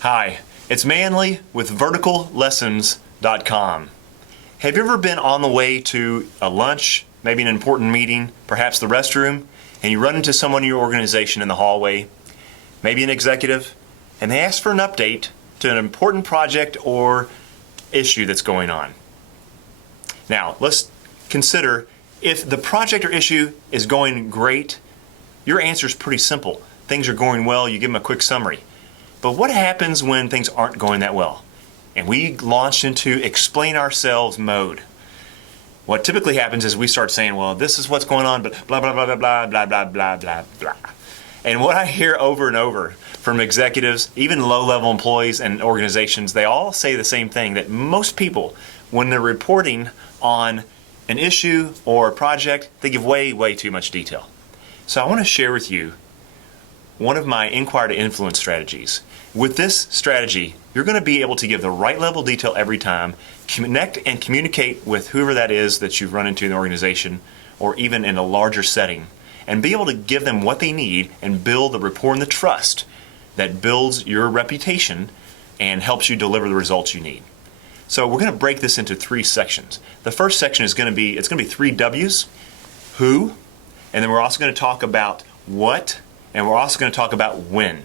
Hi, it's Manly with verticallessons.com. Have you ever been on the way to a lunch, maybe an important meeting, perhaps the restroom, and you run into someone in your organization in the hallway, maybe an executive, and they ask for an update to an important project or issue that's going on? Now, let's consider if the project or issue is going great, your answer is pretty simple. Things are going well, you give them a quick summary. But what happens when things aren't going that well? And we launch into explain ourselves mode. What typically happens is we start saying, well, this is what's going on, but blah, blah, blah, blah, blah, blah, blah, blah, blah, blah. And what I hear over and over from executives, even low-level employees and organizations, they all say the same thing, that most people, when they're reporting on an issue or a project, they give way, way too much detail. So I want to share with you one of my inquire to influence strategies. With this strategy, you're going to be able to give the right level of detail every time, connect and communicate with whoever that is that you've run into in the organization or even in a larger setting, and be able to give them what they need and build the rapport and the trust that builds your reputation and helps you deliver the results you need. So we're going to break this into three sections. The first section is going to be, it's going to be 3 W's, who, and then we're also going to talk about what, and we're also going to talk about when.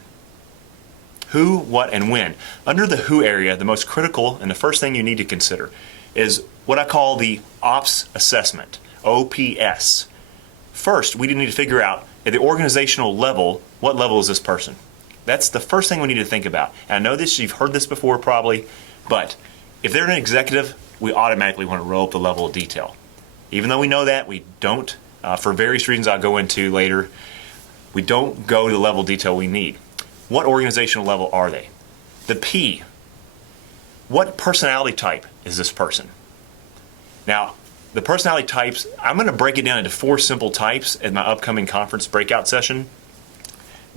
Who, what, and when. Under the who area, the most critical and the first thing you need to consider is what I call the ops assessment, OPS. First, we need to figure out at the organizational level, what level is this person? That's the first thing we need to think about. And I know this, you've heard this before probably, but if they're an executive, we automatically want to roll up the level of detail. Even though we know that, we don't, for various reasons I'll go into later, we don't go to the level of detail we need. What organizational level are they? The P, what personality type is this person? Now, the personality types, I'm going to break it down into 4 simple types in my upcoming conference breakout session.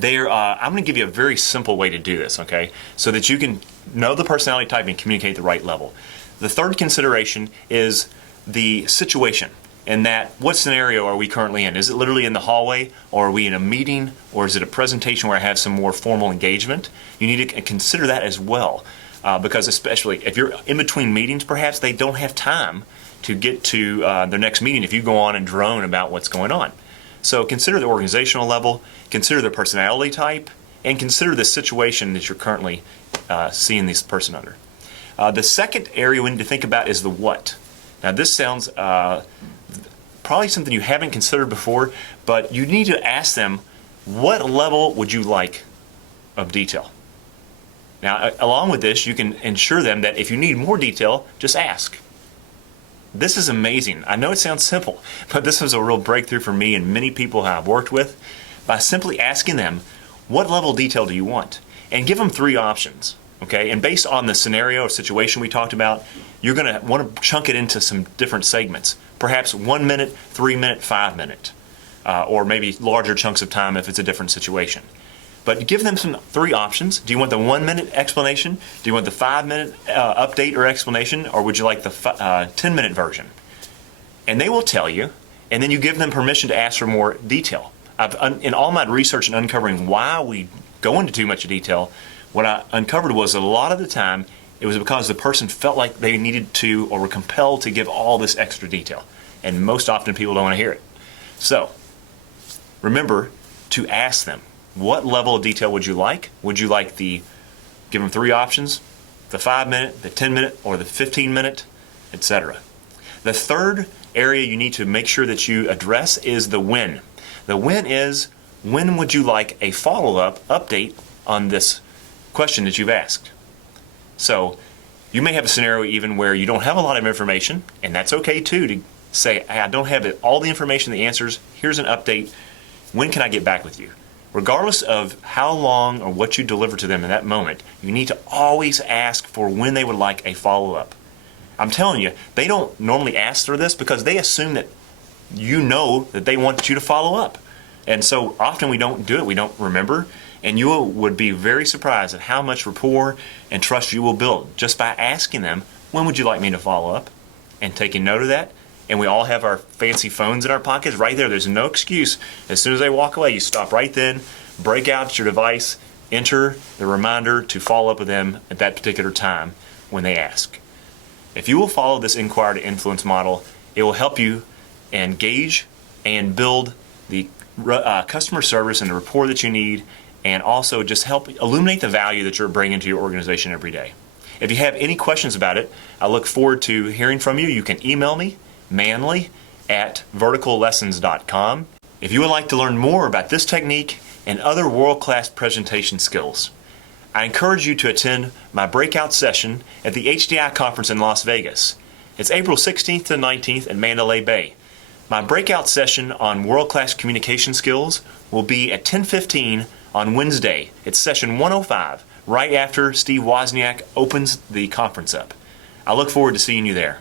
I'm going to give you a very simple way to do this, okay? So that you can know the personality type and communicate the right level. The third consideration is the situation. And that, what scenario are we currently in? Is it literally in the hallway, or are we in a meeting, or is it a presentation where I have some more formal engagement? You need to consider that as well, because especially if you're in between meetings, perhaps they don't have time to get to their next meeting if you go on and drone about what's going on. So consider the organizational level, consider the personality type, and consider the situation that you're currently seeing this person under. The second area we need to think about is the what. Now this sounds probably something you haven't considered before, but you need to ask them, what level would you like of detail? Now, along with this, you can ensure them that if you need more detail, just ask. This is amazing. I know it sounds simple, but this was a real breakthrough for me and many people I've worked with by simply asking them, what level of detail do you want? And give them 3 options. Okay, and based on the scenario or situation we talked about, you're going to want to chunk it into some different segments. Perhaps 1 minute, 3 minute, 5 minute, or maybe larger chunks of time if it's a different situation. But give them some 3 options. Do you want the 1 minute explanation? Do you want the 5 minute update or explanation, or would you like the 10 minute version? And they will tell you, and then you give them permission to ask for more detail. In all my research and uncovering why we go into too much detail, what I uncovered was a lot of the time it was because the person felt like they needed to or were compelled to give all this extra detail. And most often people don't want to hear it. So remember to ask them, what level of detail would you like? Would you like give them 3 options, the 5 minute, the 10 minute, or the 15 minute, etc. The third area you need to make sure that you address is the when. The when is, when would you like a follow-up update on this question that you've asked? So you may have a scenario even where you don't have a lot of information, and that's okay too, to say, hey, I don't have all the information, the answers, here's an update, when can I get back with you? Regardless of how long or what you deliver to them in that moment, you need to always ask for when they would like a follow-up. I'm telling you, they don't normally ask for this because they assume that you know that they want you to follow up. And so often we don't do it, we don't remember, and you would be very surprised at how much rapport and trust you will build just by asking them, when would you like me to follow up? And taking note of that. And we all have our fancy phones in our pockets right there. There's no excuse. As soon as they walk away, you stop right then, break out your device, enter the reminder to follow up with them at that particular time when they ask. If you will follow this inquire to influence model, it will help you engage and build the customer service and the rapport that you need, and also just help illuminate the value that you're bringing to your organization every day. If you have any questions about it, I look forward to hearing from you. You can email me, manley@verticallessons.com. If you would like to learn more about this technique and other world-class presentation skills, I encourage you to attend my breakout session at the HDI Conference in Las Vegas. It's April 16th to 19th in Mandalay Bay. My breakout session on world-class communication skills will be at 10:15 on Wednesday. It's session 105, right after Steve Wozniak opens the conference up. I look forward to seeing you there.